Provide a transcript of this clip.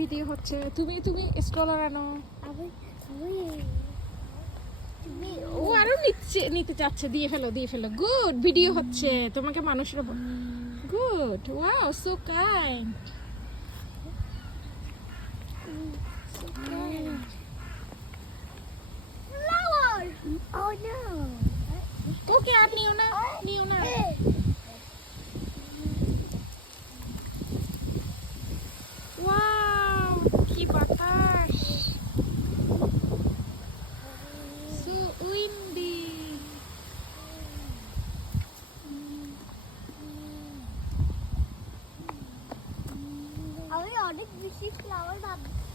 Video হচ্ছে। তুমি তুমি স্ট্রলার আনো। ও আরো নিতে চাচ্ছে, দিয়ে ফেলো দিয়ে ফেলো। গুড, ভিডিও হচ্ছে, তোমাকে মানুষরা গুড, ওয়াও, সো কাইন্ড। ওকে, আর নিও না, নিও না। ওয়াও, কি বাতাস, সো উইন্ডি। আমি অনেক বেশি ফ্লাওয়ার ভাবছি।